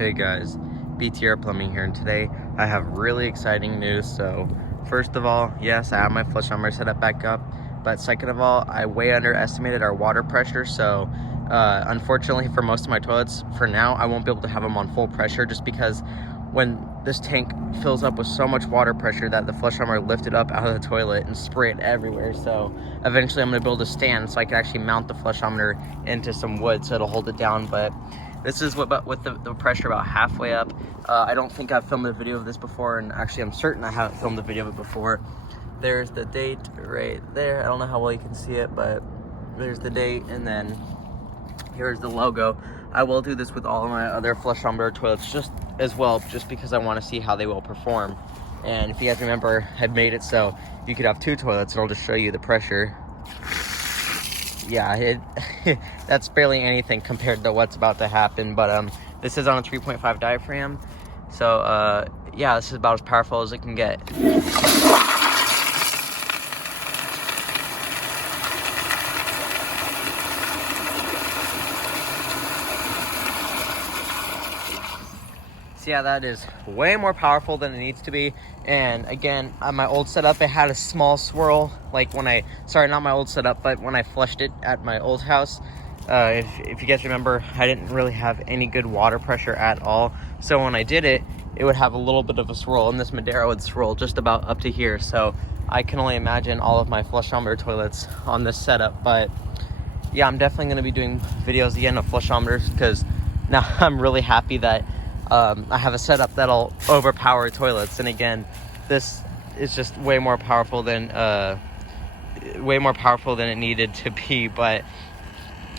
Hey guys, BTR Plumbing here, and today I have really exciting news. So first of all, yes, I have my flush armor set up back up, but second of all, I way underestimated our water pressure. So unfortunately for most of my toilets, for now, I won't be able to have them on full pressure just because when this tank fills up with so much water pressure that the flush armor lifted up out of the toilet and spray it everywhere. So eventually I'm gonna build a stand so I can actually mount the flush armor into some wood so it'll hold it down. But this is with the pressure about halfway up. I don't think I've filmed a video of this before, and actually I'm certain I haven't filmed a video of it before. There's the date right there. I don't know how well you can see it, but there's the date, and then here's the logo. I will do this with all of my other flush armor toilets just as well, just because I want to see how they will perform. And if you guys remember, I made it so you could have two toilets, and I'll just show you the pressure. Yeah, that's barely anything compared to what's about to happen, but this is on a 3.5 diaphragm, so yeah, this is about as powerful as it can get. So yeah, that is way more powerful than it needs to be. And again, on my old setup, it had a small swirl, like when not my old setup, but when I flushed it at my old house. If you guys remember, I didn't really have any good water pressure at all. So when I did it, it would have a little bit of a swirl, and this Madeira would swirl just about up to here. So I can only imagine all of my flush armor toilets on this setup. But yeah, I'm definitely gonna be doing videos again of flush armors, because now I'm really happy that I have a setup that'll overpower toilets. And again, this is just way more powerful than it needed to be. But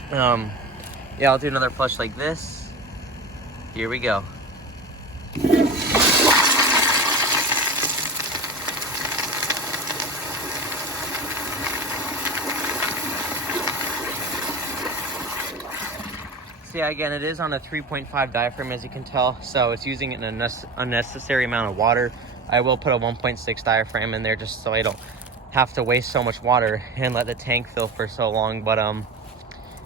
yeah, I'll do another flush like this. Here we go. So yeah, again, it is on a 3.5 diaphragm, as you can tell, so it's using an unnecessary amount of water. I will put a 1.6 diaphragm in there just so I don't have to waste so much water and let the tank fill for so long. But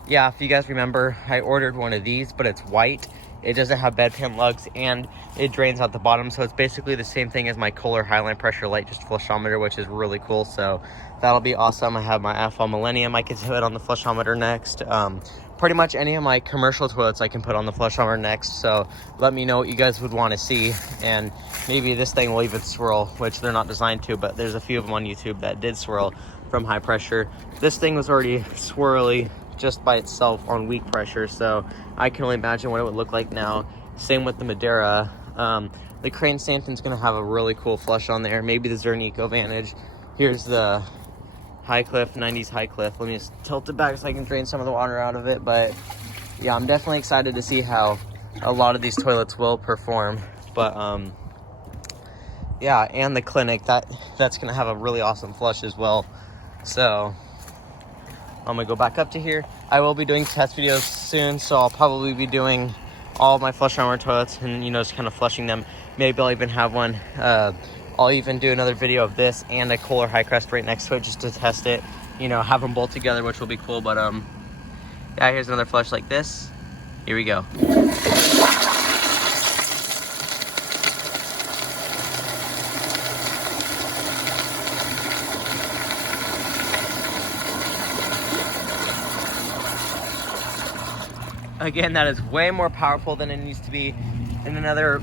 yeah, if you guys remember, I ordered one of these, but it's white. It doesn't have bedpan lugs, and it drains out the bottom, so it's basically the same thing as my Kohler Highline Pressure Light, just flushometer, which is really cool. So that'll be awesome. I have my Alpha Millennium I can put on the flushometer next. Pretty much any of my commercial toilets I can put on the flushometer next. So let me know what you guys would want to see, and maybe this thing will even swirl, which they're not designed to, but there's a few of them on YouTube that did swirl from high pressure. This thing was already swirly just by itself on weak pressure, so I can only imagine what it would look like now. Same with the Madeira. The Crane Stanton's gonna have a really cool flush on there, maybe the Zern Eco Vantage. Here's the High Cliff, 90s High Cliff. Let me just tilt it back so I can drain some of the water out of it. But yeah, I'm definitely excited to see how a lot of these toilets will perform. But yeah, and the clinic, that's gonna have a really awesome flush as well. So I'm gonna go back up to here. I will be doing test videos soon, so I'll probably be doing all of my flush armor toilets and, you know, just kind of flushing them. Maybe I'll even have one. I'll even do another video of this and a Kohler High Crest right next to it just to test it. You know, have them both together, which will be cool. But yeah, here's another flush like this. Here we go. Again, that is way more powerful than it needs to be. And another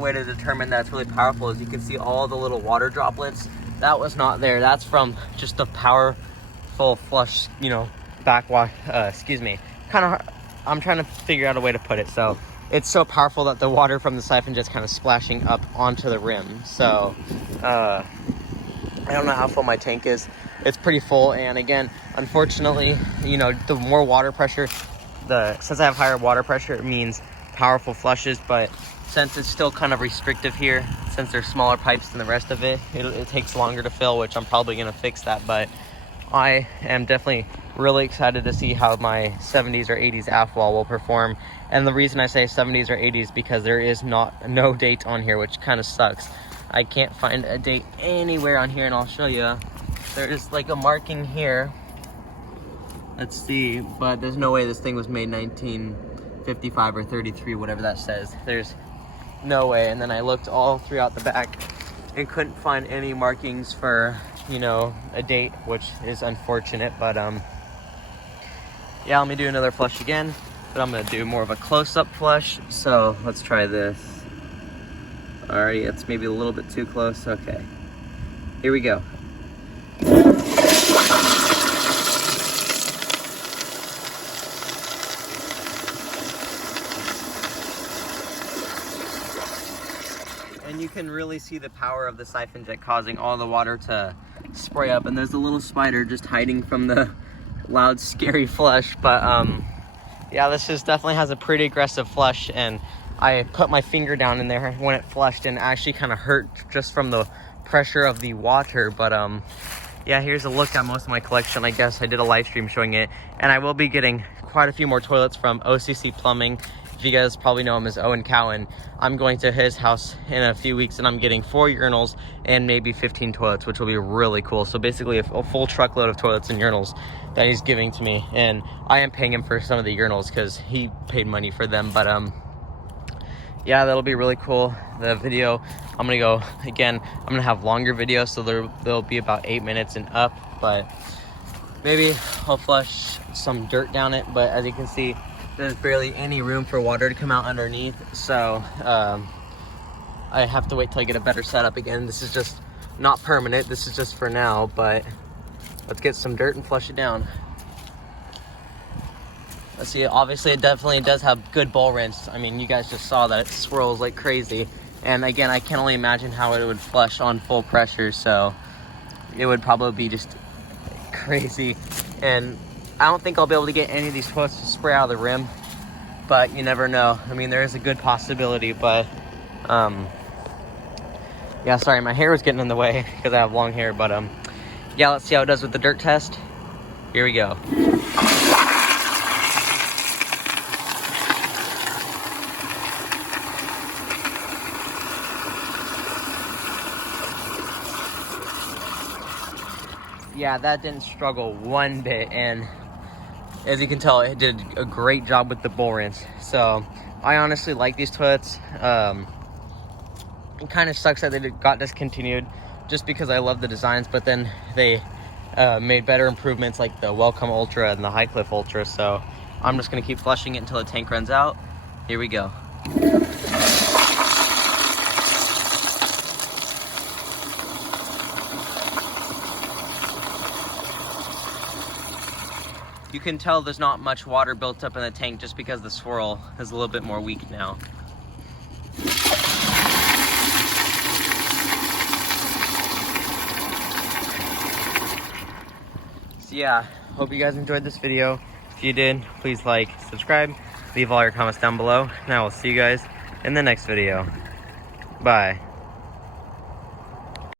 way to determine that it's really powerful is you can see all the little water droplets. That was not there. That's from just the powerful flush, you know, backwash. Excuse me. I'm trying to figure out a way to put it. So it's so powerful that the water from the siphon just kind of splashing up onto the rim. So I don't know how full my tank is. It's pretty full. And again, unfortunately, you know, the more water pressure, since I have higher water pressure, it means powerful flushes. But since it's still kind of restrictive here, since there's smaller pipes than the rest of it, it takes longer to fill, which I'm probably going to fix that. But I am definitely really excited to see how my 70s or 80s AF wall will perform. And the reason I say 70s or 80s, because there is no date on here, which kind of sucks. I can't find a date anywhere on here, and I'll show you. There is like a marking here. Let's see, but there's no way this thing was made 1950 55 or 33, whatever that says. There's no way. And then I looked all throughout the back and couldn't find any markings for, you know, a date, which is unfortunate. But yeah, let me do another flush again, but I'm gonna do more of a close-up flush. So let's try this. Alright, it's maybe a little bit too close. Okay, here we go. And you can really see the power of the siphon jet causing all the water to spray up. And there's a little spider just hiding from the loud, scary flush. But yeah, this just definitely has a pretty aggressive flush. And I put my finger down in there when it flushed and actually kind of hurt just from the pressure of the water. But yeah, here's a look at most of my collection. I guess I did a live stream showing it. And I will be getting quite a few more toilets from OCC Plumbing. If you guys probably know him as Owen Cowan. I'm going to his house in a few weeks and I'm getting 4 urinals and maybe 15 toilets, which will be really cool. So basically a full truckload of toilets and urinals that he's giving to me. And I am paying him for some of the urinals because he paid money for them. But yeah, that'll be really cool. The video, I'm gonna go, again, I'm gonna have longer videos, so they'll be about 8 minutes and up. But maybe I'll flush some dirt down it. But as you can see, there's barely any room for water to come out underneath, so I have to wait till I get a better setup again. This is just not permanent, this is just for now, but let's get some dirt and flush it down. Let's see, obviously it definitely does have good bowl rinse. I mean, you guys just saw that it swirls like crazy. And again, I can only imagine how it would flush on full pressure, so it would probably be just crazy. And I don't think I'll be able to get any of these toilets to spray out of the rim, but you never know. I mean, there is a good possibility, but yeah, sorry, my hair was getting in the way because I have long hair. But yeah, let's see how it does with the dirt test. Here we go. Yeah, that didn't struggle one bit, and as you can tell, it did a great job with the bowl rinse. So I honestly like these toilets. It kind of sucks that they got discontinued just because I love the designs, but then they made better improvements like the Wellcomme Ultra and the Highcliff Ultra. So I'm just gonna keep flushing it until the tank runs out. Here we go. You can tell there's not much water built up in the tank just because the swirl is a little bit more weak now. So yeah, hope you guys enjoyed this video. If you did, please like, subscribe, leave all your comments down below, and I will see you guys in the next video. Bye.